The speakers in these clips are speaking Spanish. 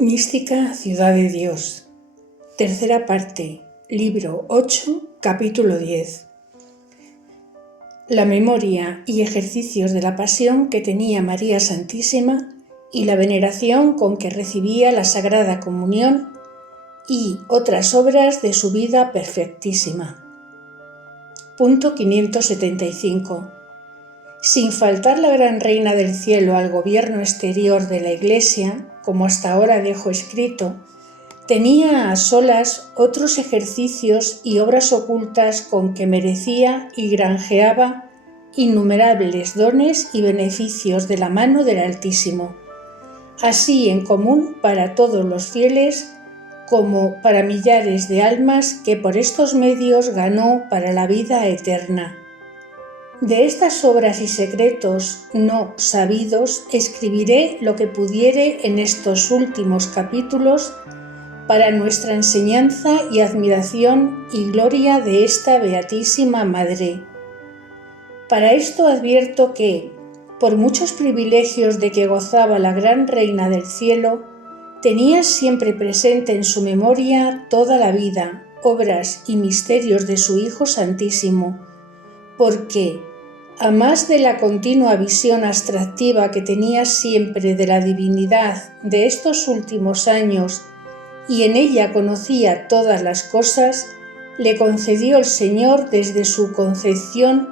Mística Ciudad de Dios. Tercera parte. Libro 8, capítulo 10. La memoria y ejercicios de la pasión que tenía María Santísima y la veneración con que recibía la Sagrada Comunión y otras obras de su vida perfectísima. Punto 575. Sin faltar la gran Reina del Cielo al gobierno exterior de la Iglesia, como hasta ahora dejo escrito, tenía a solas otros ejercicios y obras ocultas con que merecía y granjeaba innumerables dones y beneficios de la mano del Altísimo, así en común para todos los fieles como para millares de almas que por estos medios ganó para la vida eterna. De estas obras y secretos no sabidos escribiré lo que pudiere en estos últimos capítulos para nuestra enseñanza y admiración y gloria de esta Beatísima Madre. Para esto advierto que, por muchos privilegios de que gozaba la gran Reina del Cielo, tenía siempre presente en su memoria toda la vida, obras y misterios de su Hijo Santísimo, porque, a más de la continua visión abstractiva que tenía siempre de la divinidad de estos últimos años y en ella conocía todas las cosas, le concedió el Señor desde su concepción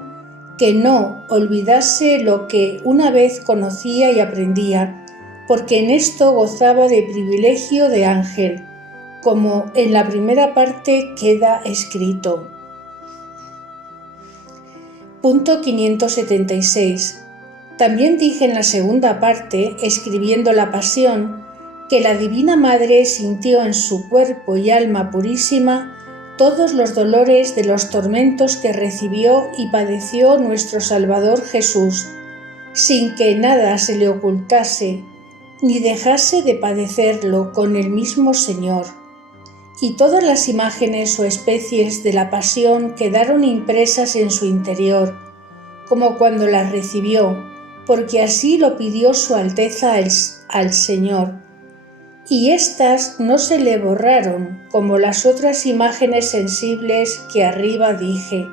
que no olvidase lo que una vez conocía y aprendía, porque en esto gozaba de privilegio de ángel, como en la primera parte queda escrito. Punto 576. También dije en la segunda parte, escribiendo la Pasión, que la Divina Madre sintió en su cuerpo y alma purísima todos los dolores de los tormentos que recibió y padeció nuestro Salvador Jesús, sin que nada se le ocultase, ni dejase de padecerlo con el mismo Señor. Y todas las imágenes o especies de la pasión quedaron impresas en su interior, como cuando las recibió, porque así lo pidió su Alteza al Señor. Y éstas no se le borraron, como las otras imágenes sensibles que arriba dije,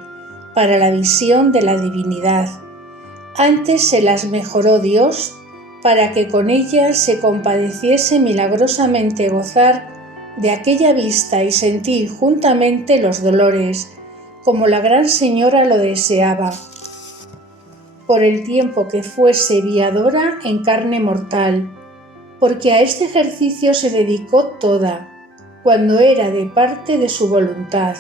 para la visión de la divinidad. Antes se las mejoró Dios, para que con ellas se compadeciese milagrosamente gozar de aquella vista y sentir juntamente los dolores, como la Gran Señora lo deseaba, por el tiempo que fuese viadora en carne mortal, porque a este ejercicio se dedicó toda, cuando era de parte de su voluntad.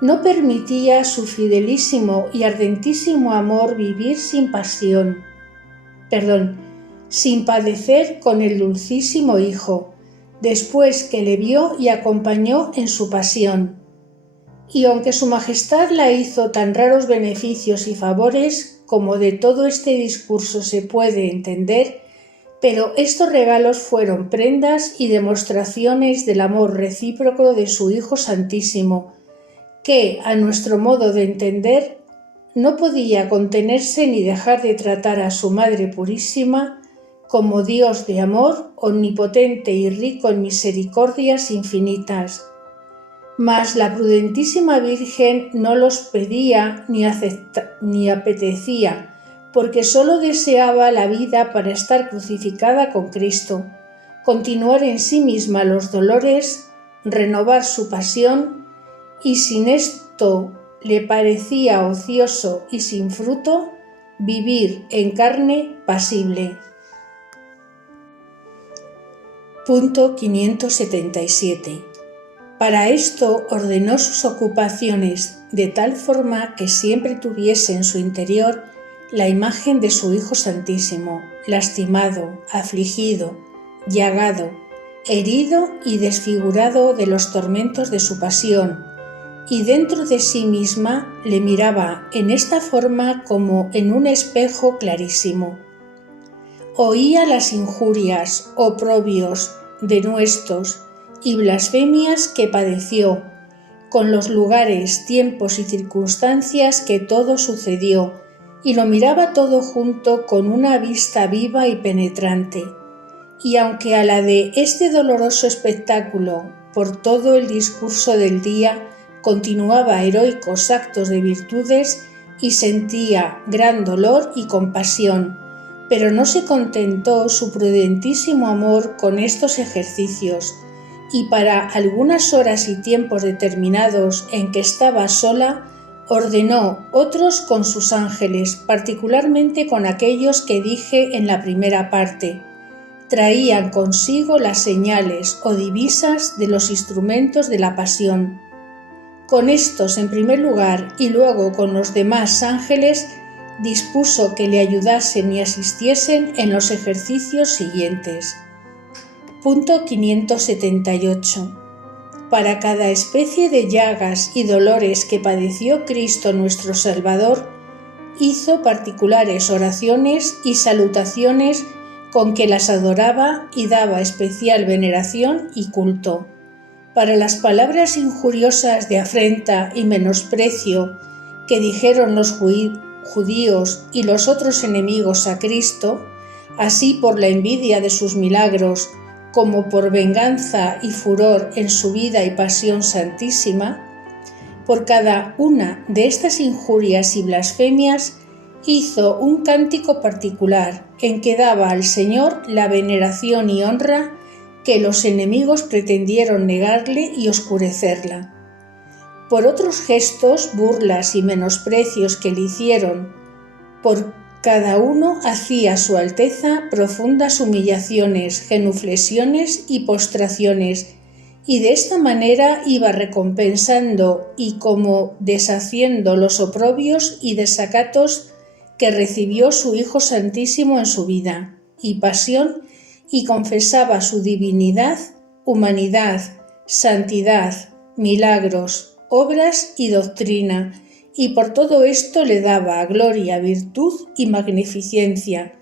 No permitía su fidelísimo y ardentísimo amor vivir sin padecer con el dulcísimo Hijo, después que le vio y acompañó en su pasión. Y aunque su majestad la hizo tan raros beneficios y favores como de todo este discurso se puede entender, pero estos regalos fueron prendas y demostraciones del amor recíproco de su Hijo Santísimo, que, a nuestro modo de entender, no podía contenerse ni dejar de tratar a su Madre Purísima como Dios de amor, omnipotente y rico en misericordias infinitas. Mas la prudentísima Virgen no los pedía ni apetecía, porque sólo deseaba la vida para estar crucificada con Cristo, continuar en sí misma los dolores, renovar su pasión, y sin esto le parecía ocioso y sin fruto vivir en carne pasible. Punto 577. Para esto ordenó sus ocupaciones de tal forma que siempre tuviese en su interior la imagen de su Hijo Santísimo, lastimado, afligido, llagado, herido y desfigurado de los tormentos de su pasión, y dentro de sí misma le miraba en esta forma como en un espejo clarísimo. Oía las injurias, oprobios, denuestos y blasfemias que padeció, con los lugares, tiempos y circunstancias que todo sucedió, y lo miraba todo junto con una vista viva y penetrante, y aunque a la de este doloroso espectáculo, por todo el discurso del día, continuaba heroicos actos de virtudes y sentía gran dolor y compasión, pero no se contentó su prudentísimo amor con estos ejercicios, y para algunas horas y tiempos determinados en que estaba sola, ordenó otros con sus ángeles, particularmente con aquellos que dije en la primera parte. Traían consigo las señales o divisas de los instrumentos de la pasión. Con estos en primer lugar y luego con los demás ángeles dispuso que le ayudasen y asistiesen en los ejercicios siguientes. Punto 578. Para cada especie de llagas y dolores que padeció Cristo nuestro Salvador, hizo particulares oraciones y salutaciones con que las adoraba y daba especial veneración y culto. Para las palabras injuriosas de afrenta y menosprecio que dijeron los judíos y los otros enemigos a Cristo, así por la envidia de sus milagros, como por venganza y furor en su vida y pasión santísima, por cada una de estas injurias y blasfemias hizo un cántico particular en que daba al Señor la veneración y honra que los enemigos pretendieron negarle y oscurecerla. Por otros gestos, burlas y menosprecios que le hicieron, por cada uno hacía a su Alteza profundas humillaciones, genuflexiones y postraciones, y de esta manera iba recompensando y como deshaciendo los oprobios y desacatos que recibió su Hijo Santísimo en su vida y pasión, y confesaba su divinidad, humanidad, santidad, milagros, obras y doctrina, y por todo esto le daba gloria, virtud y magnificencia,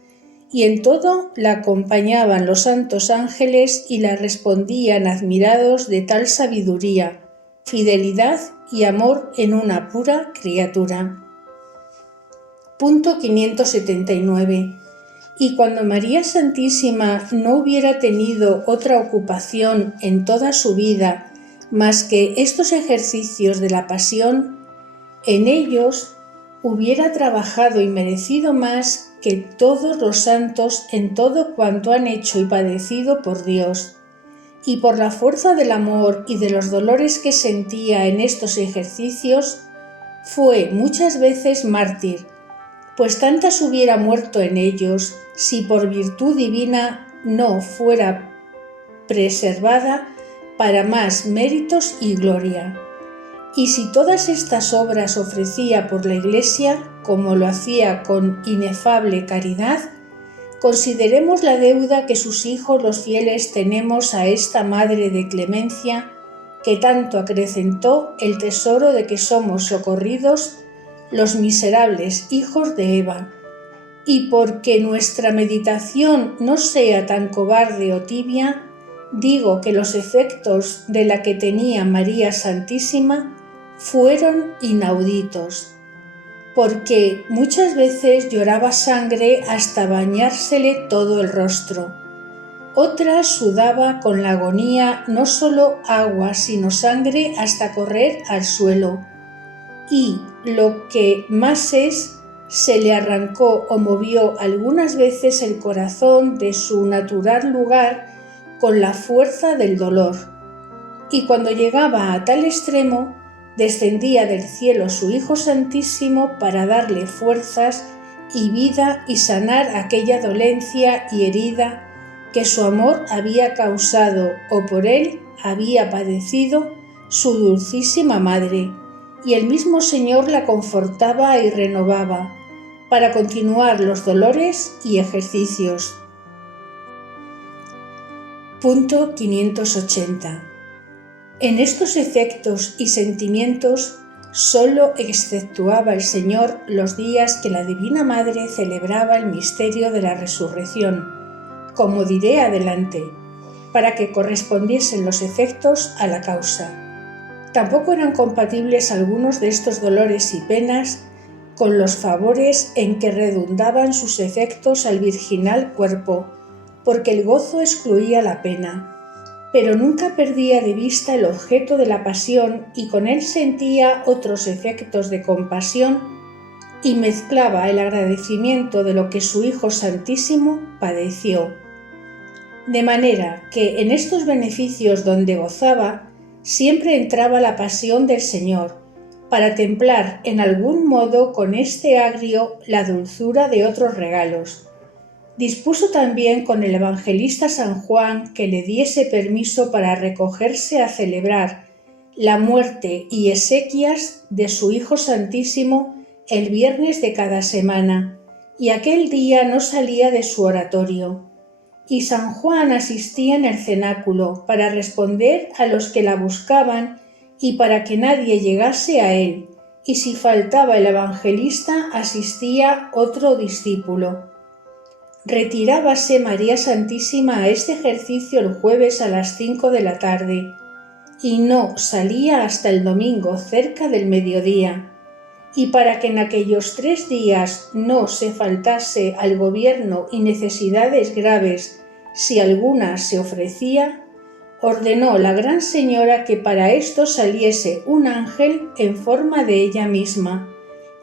y en todo la acompañaban los santos ángeles y la respondían admirados de tal sabiduría, fidelidad y amor en una pura criatura. Punto 579. Y cuando María Santísima no hubiera tenido otra ocupación en toda su vida más que estos ejercicios de la pasión, en ellos hubiera trabajado y merecido más que todos los santos en todo cuanto han hecho y padecido por Dios, y por la fuerza del amor y de los dolores que sentía en estos ejercicios, fue muchas veces mártir, pues tantas hubiera muerto en ellos si por virtud divina no fuera preservada para más méritos y gloria. Y si todas estas obras ofrecía por la Iglesia, como lo hacía con inefable caridad, consideremos la deuda que sus hijos los fieles tenemos a esta Madre de Clemencia, que tanto acrecentó el tesoro de que somos socorridos los miserables hijos de Eva, y porque nuestra meditación no sea tan cobarde o tibia, digo que los efectos de la que tenía María Santísima fueron inauditos, porque muchas veces lloraba sangre hasta bañársele todo el rostro, otras sudaba con la agonía no solo agua sino sangre hasta correr al suelo, y lo que más es, se le arrancó o movió algunas veces el corazón de su natural lugar con la fuerza del dolor, y cuando llegaba a tal extremo, descendía del cielo su Hijo Santísimo para darle fuerzas y vida y sanar aquella dolencia y herida que su amor había causado o por él había padecido su dulcísima Madre, y el mismo Señor la confortaba y renovaba para continuar los dolores y ejercicios. Punto 580. En estos efectos y sentimientos solo exceptuaba el Señor los días que la Divina Madre celebraba el misterio de la resurrección, como diré adelante, para que correspondiesen los efectos a la causa. Tampoco eran compatibles algunos de estos dolores y penas con los favores en que redundaban sus efectos al virginal cuerpo, porque el gozo excluía la pena, pero nunca perdía de vista el objeto de la pasión y con él sentía otros efectos de compasión y mezclaba el agradecimiento de lo que su Hijo Santísimo padeció. De manera que en estos beneficios donde gozaba, siempre entraba la pasión del Señor, para templar en algún modo con este agrio la dulzura de otros regalos. Dispuso también con el evangelista San Juan que le diese permiso para recogerse a celebrar la muerte y exequias de su Hijo Santísimo el viernes de cada semana, y aquel día no salía de su oratorio. Y San Juan asistía en el cenáculo para responder a los que la buscaban y para que nadie llegase a él, y si faltaba el evangelista asistía otro discípulo. Retirábase María Santísima a este ejercicio el jueves a las 5 de la tarde, y no salía hasta el domingo cerca del mediodía, y para que en aquellos 3 días no se faltase al gobierno y necesidades graves, si alguna se ofrecía, ordenó la Gran Señora que para esto saliese un ángel en forma de ella misma,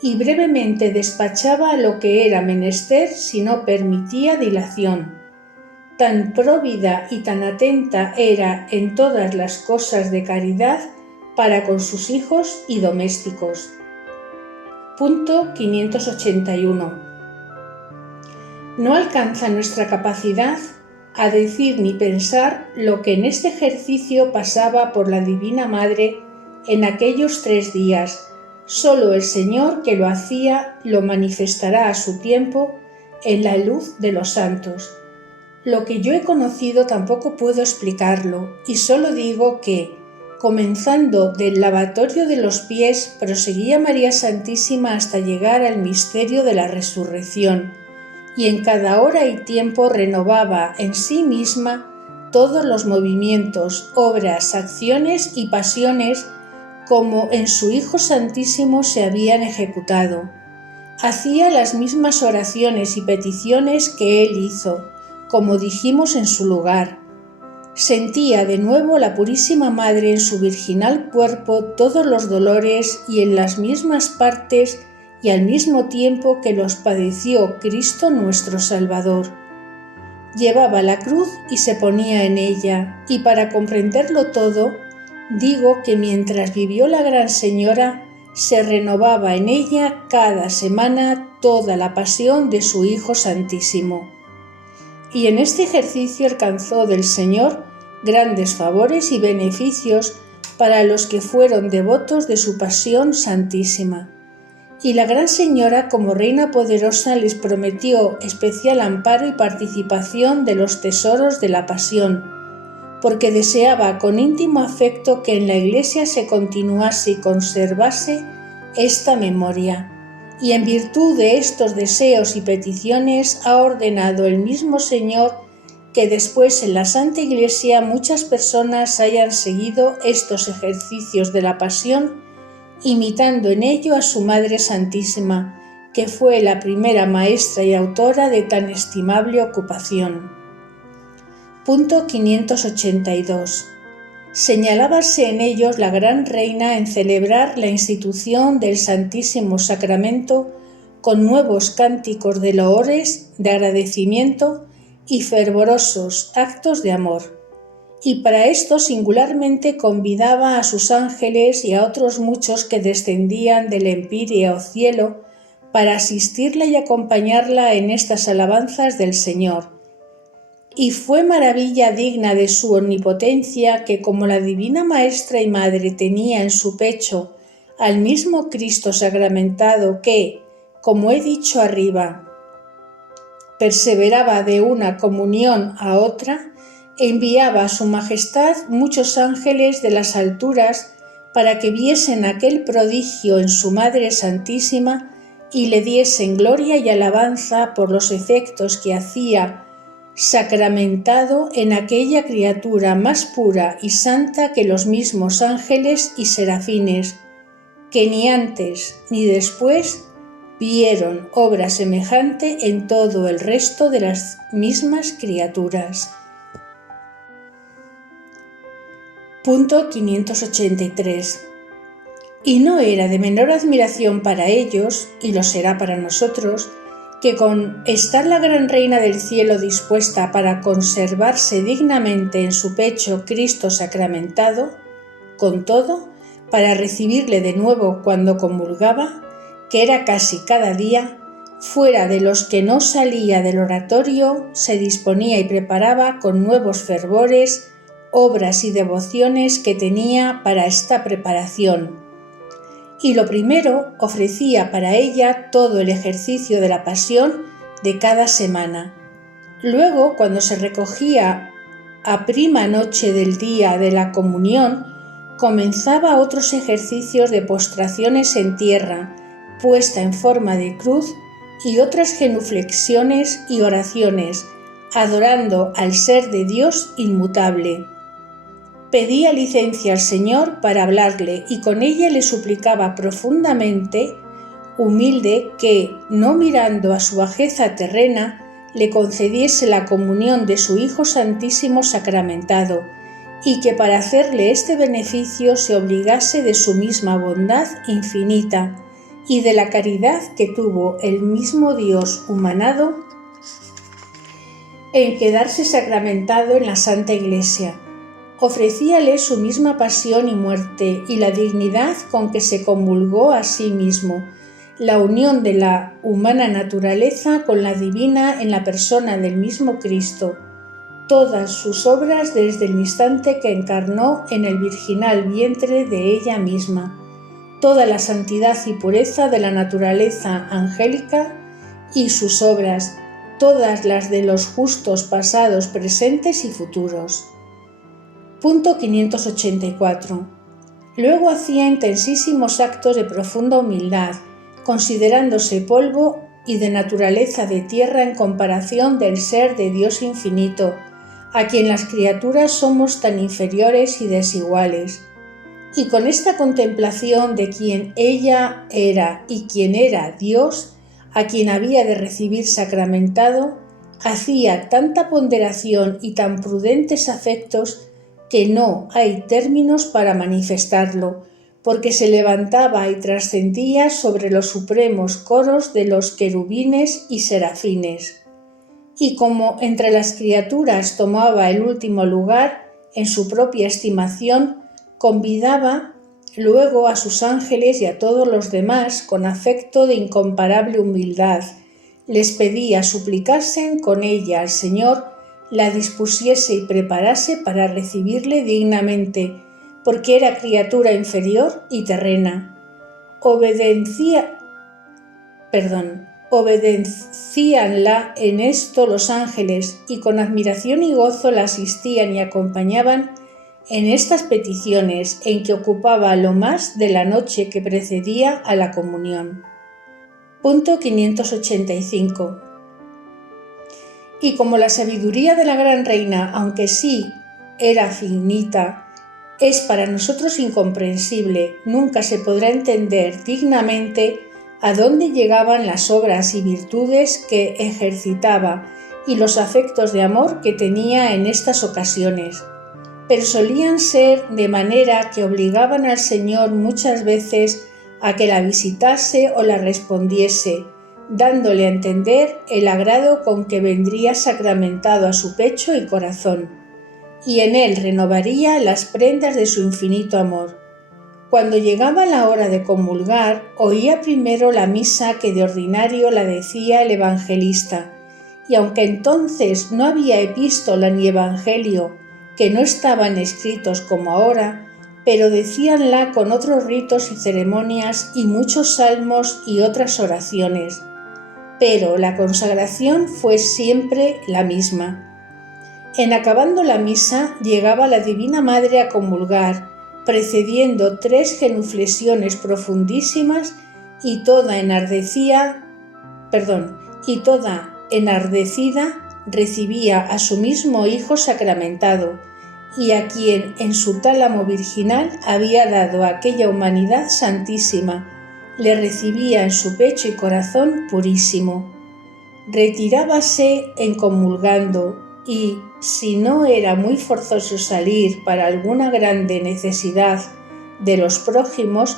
y brevemente despachaba lo que era menester si no permitía dilación. Tan próvida y tan atenta era en todas las cosas de caridad para con sus hijos y domésticos. Punto 581. No alcanza nuestra capacidad a decir ni pensar lo que en este ejercicio pasaba por la Divina Madre en aquellos 3 días. Solo el Señor que lo hacía lo manifestará a su tiempo en la luz de los santos. Lo que yo he conocido tampoco puedo explicarlo, y solo digo que, comenzando del lavatorio de los pies, proseguía María Santísima hasta llegar al misterio de la resurrección, y en cada hora y tiempo renovaba en sí misma todos los movimientos, obras, acciones y pasiones como en su Hijo Santísimo se habían ejecutado. Hacía las mismas oraciones y peticiones que él hizo, como dijimos en su lugar. Sentía de nuevo la Purísima Madre en su virginal cuerpo todos los dolores y en las mismas partes y al mismo tiempo que los padeció Cristo nuestro Salvador. Llevaba la cruz y se ponía en ella, y para comprenderlo todo, digo que mientras vivió la Gran Señora, se renovaba en ella cada semana toda la pasión de su Hijo Santísimo. Y en este ejercicio alcanzó del Señor grandes favores y beneficios para los que fueron devotos de su pasión santísima. Y la Gran Señora, como Reina poderosa, les prometió especial amparo y participación de los tesoros de la pasión, porque deseaba con íntimo afecto que en la Iglesia se continuase y conservase esta memoria. Y en virtud de estos deseos y peticiones ha ordenado el mismo Señor que después en la Santa Iglesia muchas personas hayan seguido estos ejercicios de la pasión, imitando en ello a su Madre Santísima, que fue la primera maestra y autora de tan estimable ocupación. Punto 582. Señalábase en ellos la gran Reina en celebrar la institución del Santísimo Sacramento con nuevos cánticos de loores, de agradecimiento y fervorosos actos de amor. Y para esto singularmente convidaba a sus ángeles y a otros muchos que descendían del empíreo cielo para asistirla y acompañarla en estas alabanzas del Señor. Y fue maravilla digna de su omnipotencia que como la Divina Maestra y Madre tenía en su pecho al mismo Cristo sacramentado que, como he dicho arriba, perseveraba de una comunión a otra, enviaba a su Majestad muchos ángeles de las alturas para que viesen aquel prodigio en su Madre Santísima y le diesen gloria y alabanza por los efectos que hacía sacramentado en aquella criatura más pura y santa que los mismos ángeles y serafines, que ni antes ni después vieron obra semejante en todo el resto de las mismas criaturas. Punto 583. Y no era de menor admiración para ellos, y lo será para nosotros, que con estar la gran Reina del Cielo dispuesta para conservarse dignamente en su pecho Cristo sacramentado, con todo, para recibirle de nuevo cuando comulgaba, que era casi cada día, fuera de los que no salía del oratorio, se disponía y preparaba con nuevos fervores, obras y devociones que tenía para esta preparación. Y lo primero, ofrecía para ella todo el ejercicio de la pasión de cada semana. Luego, cuando se recogía a prima noche del día de la comunión, comenzaba otros ejercicios de postraciones en tierra, puesta en forma de cruz, y otras genuflexiones y oraciones, adorando al ser de Dios inmutable. Pedía licencia al Señor para hablarle y con ella le suplicaba profundamente, humilde, que, no mirando a su bajeza terrena, le concediese la comunión de su Hijo Santísimo sacramentado, y que para hacerle este beneficio se obligase de su misma bondad infinita y de la caridad que tuvo el mismo Dios humanado en quedarse sacramentado en la Santa Iglesia. Ofrecíale su misma pasión y muerte y la dignidad con que se comulgó a sí mismo, la unión de la humana naturaleza con la divina en la persona del mismo Cristo, todas sus obras desde el instante que encarnó en el virginal vientre de ella misma, toda la santidad y pureza de la naturaleza angélica y sus obras, todas las de los justos pasados, presentes y futuros. Punto 584. Luego hacía intensísimos actos de profunda humildad, considerándose polvo y de naturaleza de tierra en comparación del ser de Dios infinito, a quien las criaturas somos tan inferiores y desiguales. Y con esta contemplación de quien ella era y quien era Dios, a quien había de recibir sacramentado, hacía tanta ponderación y tan prudentes afectos que no hay términos para manifestarlo, porque se levantaba y trascendía sobre los supremos coros de los querubines y serafines. Y como entre las criaturas tomaba el último lugar en su propia estimación, convidaba luego a sus ángeles y a todos los demás con afecto de incomparable humildad. Les pedía suplicasen con ella al Señor la dispusiese y preparase para recibirle dignamente, porque era criatura inferior y terrena. Obedecíanla en esto los ángeles y con admiración y gozo la asistían y acompañaban en estas peticiones en que ocupaba lo más de la noche que precedía a la comunión. Punto 585. Y como la sabiduría de la gran reina, aunque sí era finita, es para nosotros incomprensible, nunca se podrá entender dignamente a dónde llegaban las obras y virtudes que ejercitaba y los afectos de amor que tenía en estas ocasiones, pero solían ser de manera que obligaban al Señor muchas veces a que la visitase o la respondiese, dándole a entender el agrado con que vendría sacramentado a su pecho y corazón, y en él renovaría las prendas de su infinito amor. Cuando llegaba la hora de comulgar, oía primero la misa que de ordinario la decía el evangelista, y aunque entonces no había epístola ni evangelio, que no estaban escritos como ahora, pero decíanla con otros ritos y ceremonias y muchos salmos y otras oraciones. Pero la consagración fue siempre la misma. En acabando la misa llegaba la Divina Madre a comulgar, precediendo 3 genuflexiones profundísimas y toda enardecida recibía a su mismo Hijo sacramentado y a quien en su tálamo virginal había dado aquella humanidad santísima, le recibía en su pecho y corazón purísimo. Retirábase en comulgando y, si no era muy forzoso salir para alguna grande necesidad de los prójimos,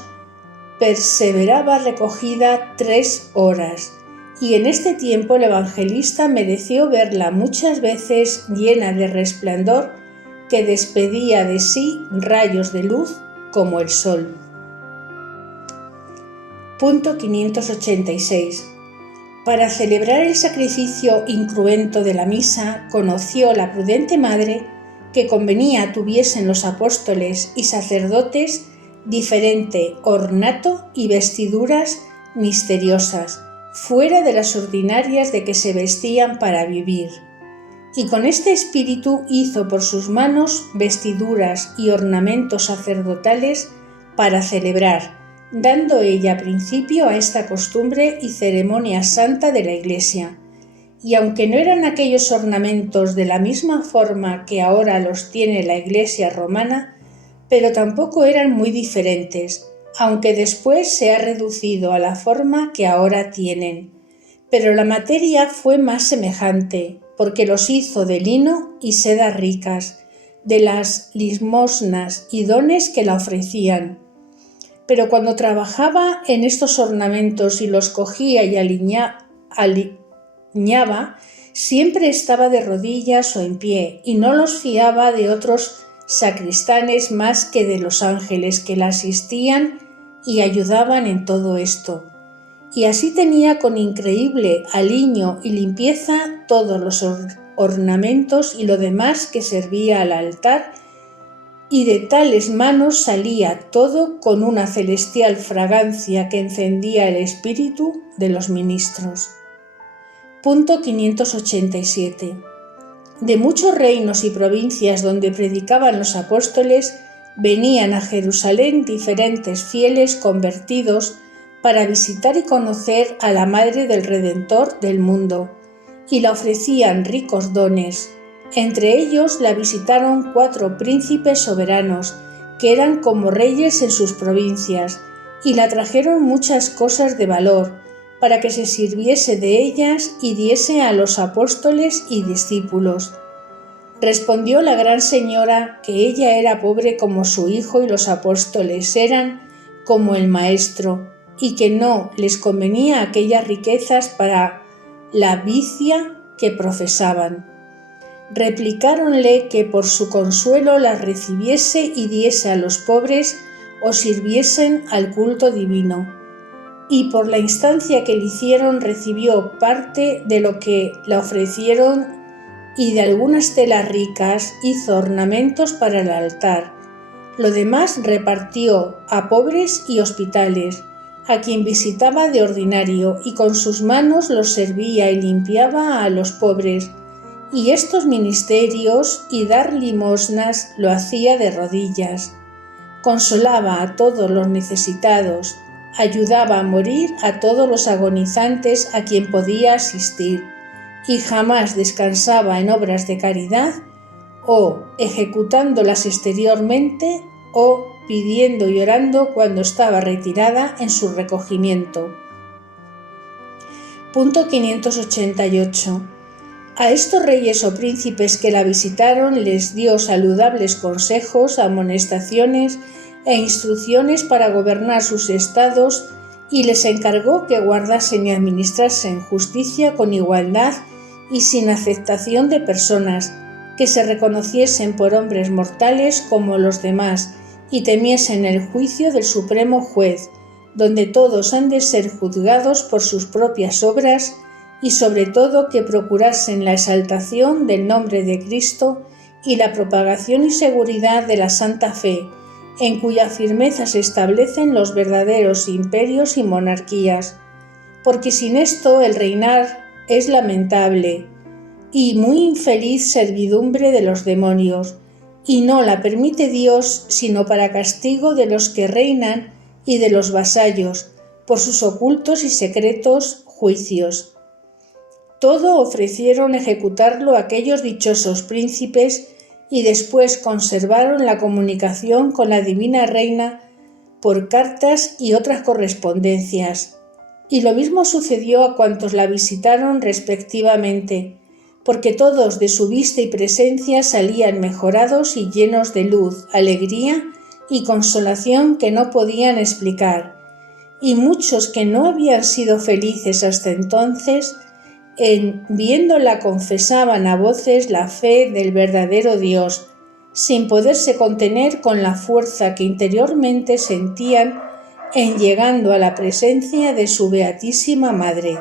perseveraba recogida 3 horas, y en este tiempo el evangelista mereció verla muchas veces llena de resplandor que despedía de sí rayos de luz como el sol. Punto 586. Para celebrar el sacrificio incruento de la misa, conoció la prudente madre que convenía tuviesen los apóstoles y sacerdotes diferente ornato y vestiduras misteriosas, fuera de las ordinarias de que se vestían para vivir. Y con este espíritu hizo por sus manos vestiduras y ornamentos sacerdotales para celebrar, dando ella principio a esta costumbre y ceremonia santa de la Iglesia. Y aunque no eran aquellos ornamentos de la misma forma que ahora los tiene la Iglesia romana, pero tampoco eran muy diferentes, aunque después se ha reducido a la forma que ahora tienen. Pero la materia fue más semejante, porque los hizo de lino y seda ricas, de las limosnas y dones que la ofrecían. Pero cuando trabajaba en estos ornamentos y los cogía y alineaba, siempre estaba de rodillas o en pie, y no los fiaba de otros sacristanes más que de los ángeles que la asistían y ayudaban en todo esto. Y así tenía con increíble aliño y limpieza todos los ornamentos y lo demás que servía al altar, y de tales manos salía todo con una celestial fragancia que encendía el espíritu de los ministros. Punto 587. De muchos reinos y provincias donde predicaban los apóstoles, venían a Jerusalén diferentes fieles convertidos para visitar y conocer a la Madre del Redentor del mundo, y la ofrecían ricos dones. Entre ellos la visitaron 4 príncipes soberanos, que eran como reyes en sus provincias, y la trajeron muchas cosas de valor, para que se sirviese de ellas y diese a los apóstoles y discípulos. Respondió la gran señora que ella era pobre como su hijo y los apóstoles eran como el maestro, y que no les convenía aquellas riquezas para la vicia que profesaban. Replicáronle que por su consuelo las recibiese y diese a los pobres o sirviesen al culto divino. Y por la instancia que le hicieron recibió parte de lo que le ofrecieron, y de algunas telas ricas hizo ornamentos para el altar. Lo demás repartió a pobres y hospitales, a quien visitaba de ordinario, y con sus manos los servía y limpiaba a los pobres. Y estos ministerios y dar limosnas lo hacía de rodillas. Consolaba a todos los necesitados, ayudaba a morir a todos los agonizantes a quien podía asistir, y jamás descansaba en obras de caridad, o ejecutándolas exteriormente, o pidiendo y orando cuando estaba retirada en su recogimiento. Punto 588. A estos reyes o príncipes que la visitaron les dio saludables consejos, amonestaciones e instrucciones para gobernar sus estados, y les encargó que guardasen y administrasen justicia con igualdad y sin aceptación de personas, que se reconociesen por hombres mortales como los demás y temiesen el juicio del Supremo Juez, donde todos han de ser juzgados por sus propias obras, y sobre todo que procurasen la exaltación del nombre de Cristo y la propagación y seguridad de la Santa Fe, en cuya firmeza se establecen los verdaderos imperios y monarquías, porque sin esto el reinar es lamentable y muy infeliz servidumbre de los demonios, y no la permite Dios sino para castigo de los que reinan y de los vasallos, por sus ocultos y secretos juicios. Todo ofrecieron ejecutarlo aquellos dichosos príncipes, y después conservaron la comunicación con la divina reina por cartas y otras correspondencias, y lo mismo sucedió a cuantos la visitaron respectivamente, porque todos de su vista y presencia salían mejorados y llenos de luz, alegría y consolación que no podían explicar, y muchos que no habían sido felices hasta entonces, en viéndola confesaban a voces la fe del verdadero Dios, sin poderse contener con la fuerza que interiormente sentían en llegando a la presencia de su Beatísima Madre.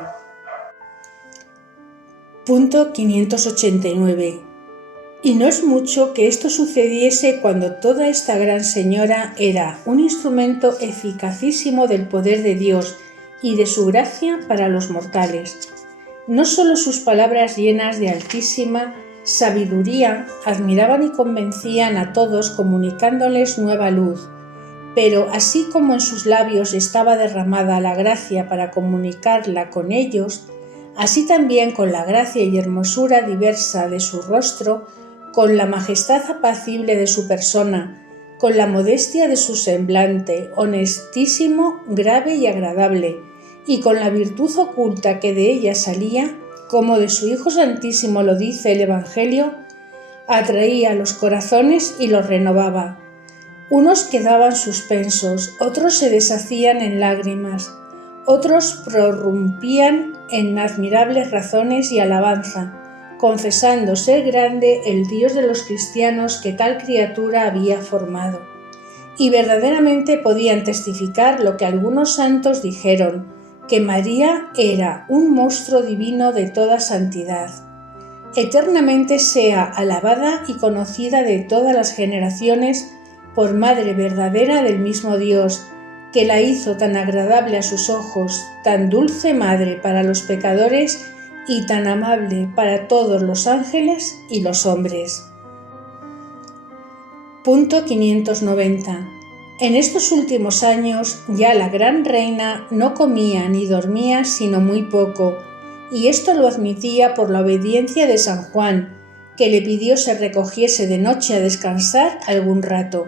Punto 589. Y no es mucho que esto sucediese cuando toda esta gran señora era un instrumento eficacísimo del poder de Dios y de su gracia para los mortales. No solo sus palabras llenas de altísima sabiduría admiraban y convencían a todos comunicándoles nueva luz, pero así como en sus labios estaba derramada la gracia para comunicarla con ellos, así también con la gracia y hermosura diversa de su rostro, con la majestad apacible de su persona, con la modestia de su semblante, honestísimo, grave y agradable, y con la virtud oculta que de ella salía, como de su Hijo Santísimo lo dice el Evangelio, atraía los corazones y los renovaba. Unos quedaban suspensos, otros se deshacían en lágrimas, otros prorrumpían en admirables razones y alabanza, confesando ser grande el Dios de los cristianos que tal criatura había formado. Y verdaderamente podían testificar lo que algunos santos dijeron, que María era un monstruo divino de toda santidad. Eternamente sea alabada y conocida de todas las generaciones por Madre verdadera del mismo Dios, que la hizo tan agradable a sus ojos, tan dulce Madre para los pecadores y tan amable para todos los ángeles y los hombres. Punto 590. En estos últimos años ya la gran reina no comía ni dormía sino muy poco, y esto lo admitía por la obediencia de San Juan, que le pidió se recogiese de noche a descansar algún rato.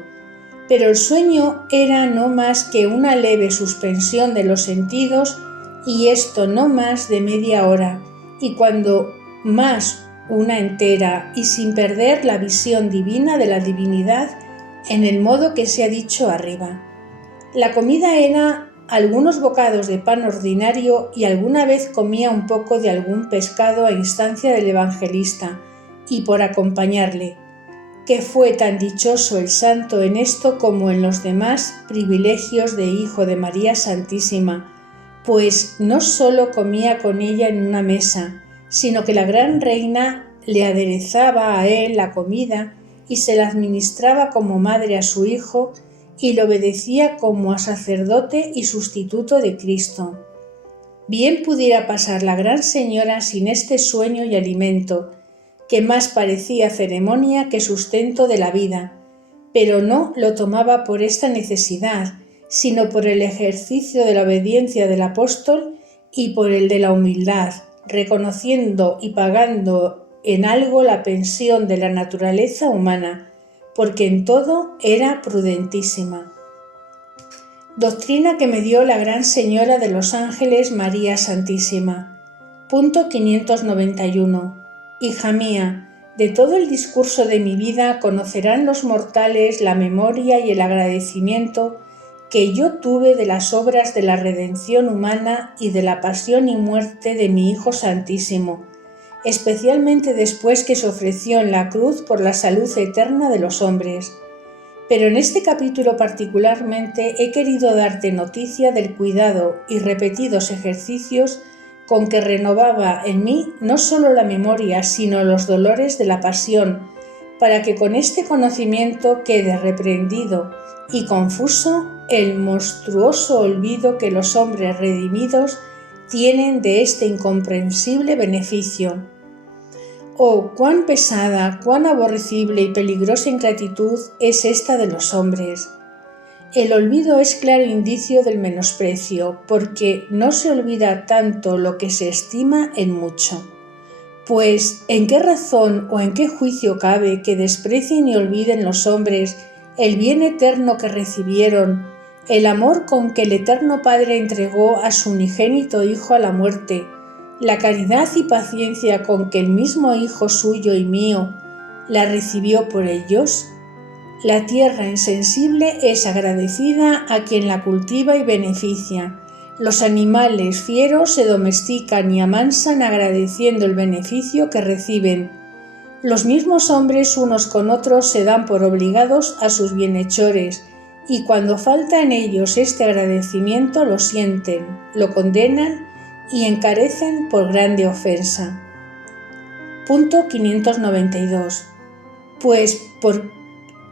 Pero el sueño era no más que una leve suspensión de los sentidos, y esto no más de media hora, y cuando más una entera, y sin perder la visión divina de la divinidad en el modo que se ha dicho arriba. La comida era algunos bocados de pan ordinario y alguna vez comía un poco de algún pescado a instancia del evangelista y por acompañarle, que fue tan dichoso el santo en esto como en los demás privilegios de hijo de María Santísima, pues no solo comía con ella en una mesa, sino que la gran reina le aderezaba a él la comida y se la administraba como madre a su hijo y le obedecía como a sacerdote y sustituto de Cristo. Bien pudiera pasar la gran señora sin este sueño y alimento, que más parecía ceremonia que sustento de la vida, pero no lo tomaba por esta necesidad, sino por el ejercicio de la obediencia del apóstol y por el de la humildad, reconociendo y pagando en algo la pensión de la naturaleza humana, porque en todo era prudentísima. Doctrina que me dio la Gran Señora de los Ángeles María Santísima. Punto 591. Hija mía, de todo el discurso de mi vida conocerán los mortales la memoria y el agradecimiento que yo tuve de las obras de la redención humana y de la pasión y muerte de mi Hijo Santísimo, especialmente después que se ofreció en la cruz por la salud eterna de los hombres. Pero en este capítulo particularmente he querido darte noticia del cuidado y repetidos ejercicios con que renovaba en mí no solo la memoria, sino los dolores de la pasión, para que con este conocimiento quede reprendido y confuso el monstruoso olvido que los hombres redimidos tienen de este incomprensible beneficio. Oh, cuán pesada, cuán aborrecible y peligrosa ingratitud es esta de los hombres. El olvido es claro indicio del menosprecio, porque no se olvida tanto lo que se estima en mucho. Pues, ¿en qué razón o en qué juicio cabe que desprecien y olviden los hombres el bien eterno que recibieron el amor con que el Eterno Padre entregó a su unigénito Hijo a la muerte, la caridad y paciencia con que el mismo Hijo suyo y mío la recibió por ellos. La tierra insensible es agradecida a quien la cultiva y beneficia. Los animales fieros se domestican y amansan agradeciendo el beneficio que reciben. Los mismos hombres unos con otros se dan por obligados a sus bienhechores, y cuando falta en ellos este agradecimiento lo sienten, lo condenan y encarecen por grande ofensa. Punto 592. Pues, ¿por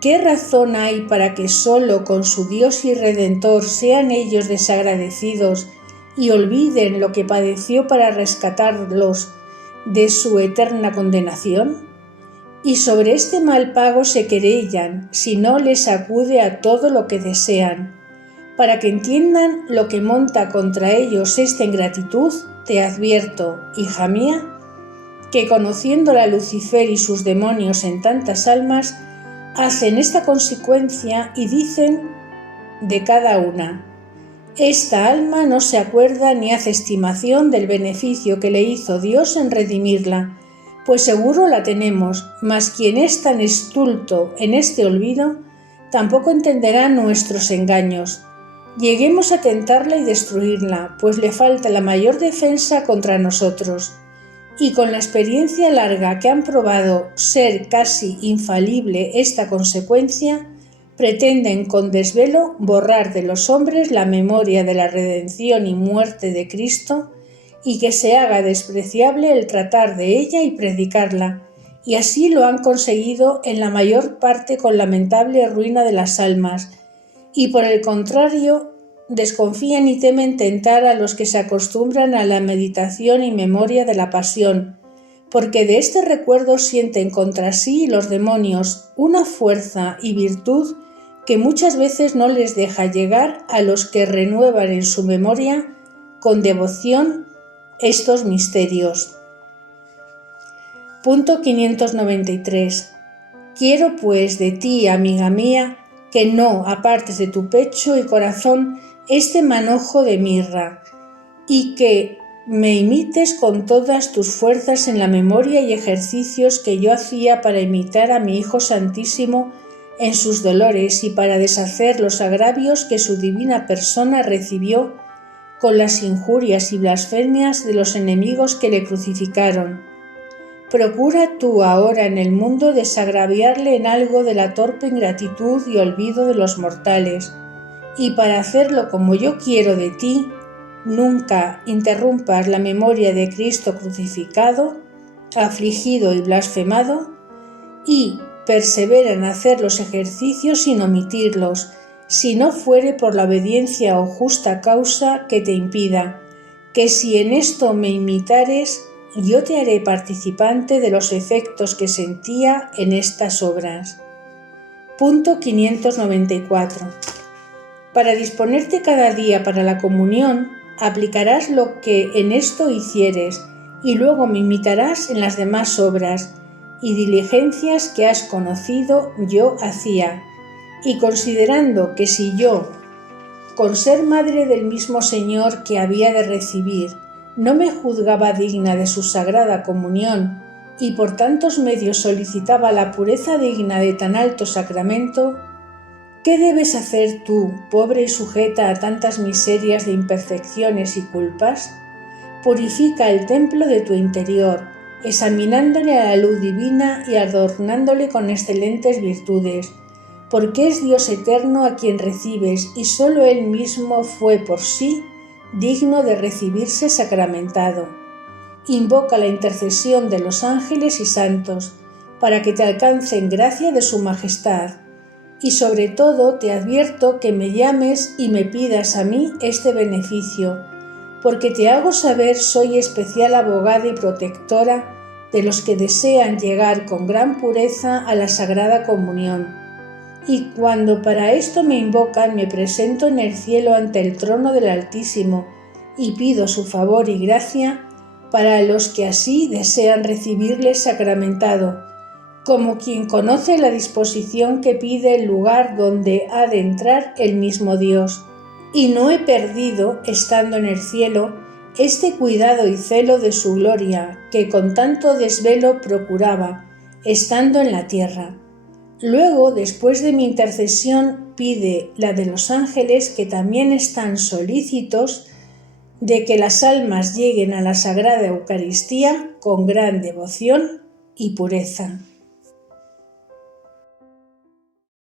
qué razón hay para que solo con su Dios y Redentor sean ellos desagradecidos y olviden lo que padeció para rescatarlos de su eterna condenación? Y sobre este mal pago se querellan, si no les acude a todo lo que desean. Para que entiendan lo que monta contra ellos esta ingratitud, te advierto, hija mía, que conociéndola Lucifer y sus demonios en tantas almas, hacen esta consecuencia y dicen de cada una: esta alma no se acuerda ni hace estimación del beneficio que le hizo Dios en redimirla, pues seguro la tenemos, mas quien es tan estulto en este olvido, tampoco entenderá nuestros engaños. Lleguemos a tentarla y destruirla, pues le falta la mayor defensa contra nosotros. Y con la experiencia larga que han probado ser casi infalible esta consecuencia, pretenden con desvelo borrar de los hombres la memoria de la redención y muerte de Cristo, y que se haga despreciable el tratar de ella y predicarla, y así lo han conseguido en la mayor parte con lamentable ruina de las almas, y por el contrario desconfían y temen tentar a los que se acostumbran a la meditación y memoria de la pasión, porque de este recuerdo sienten contra sí los demonios una fuerza y virtud que muchas veces no les deja llegar a los que renuevan en su memoria con devoción estos misterios. Punto 593. Quiero pues de ti, amiga mía, que no apartes de tu pecho y corazón este manojo de mirra, y que me imites con todas tus fuerzas en la memoria y ejercicios que yo hacía para imitar a mi Hijo Santísimo en sus dolores y para deshacer los agravios que su divina persona recibió con las injurias y blasfemias de los enemigos que le crucificaron. Procura tú ahora en el mundo desagraviarle en algo de la torpe ingratitud y olvido de los mortales, y para hacerlo como yo quiero de ti, nunca interrumpas la memoria de Cristo crucificado, afligido y blasfemado, y persevera en hacer los ejercicios sin omitirlos, si no fuere por la obediencia o justa causa que te impida, que si en esto me imitares, yo te haré participante de los efectos que sentía en estas obras. Punto 594. Para disponerte cada día para la comunión, aplicarás lo que en esto hicieres, y luego me imitarás en las demás obras y diligencias que has conocido yo hacía, y considerando que si yo, con ser madre del mismo Señor que había de recibir, no me juzgaba digna de su sagrada comunión, y por tantos medios solicitaba la pureza digna de tan alto sacramento, ¿qué debes hacer tú, pobre y sujeta a tantas miserias de imperfecciones y culpas? Purifica el templo de tu interior, examinándole a la luz divina y adornándole con excelentes virtudes, porque es Dios eterno a quien recibes y solo Él mismo fue por sí digno de recibirse sacramentado. Invoca la intercesión de los ángeles y santos para que te alcancen gracia de su majestad. Y sobre todo te advierto que me llames y me pidas a mí este beneficio, porque te hago saber soy especial abogada y protectora de los que desean llegar con gran pureza a la Sagrada Comunión. Y cuando para esto me invocan, me presento en el cielo ante el trono del Altísimo y pido su favor y gracia para los que así desean recibirle sacramentado, como quien conoce la disposición que pide el lugar donde ha de entrar el mismo Dios, y no he perdido, estando en el cielo, este cuidado y celo de su gloria, que con tanto desvelo procuraba, estando en la tierra. Luego, después de mi intercesión, pide la de los ángeles, que también están solícitos de que las almas lleguen a la Sagrada Eucaristía con gran devoción y pureza.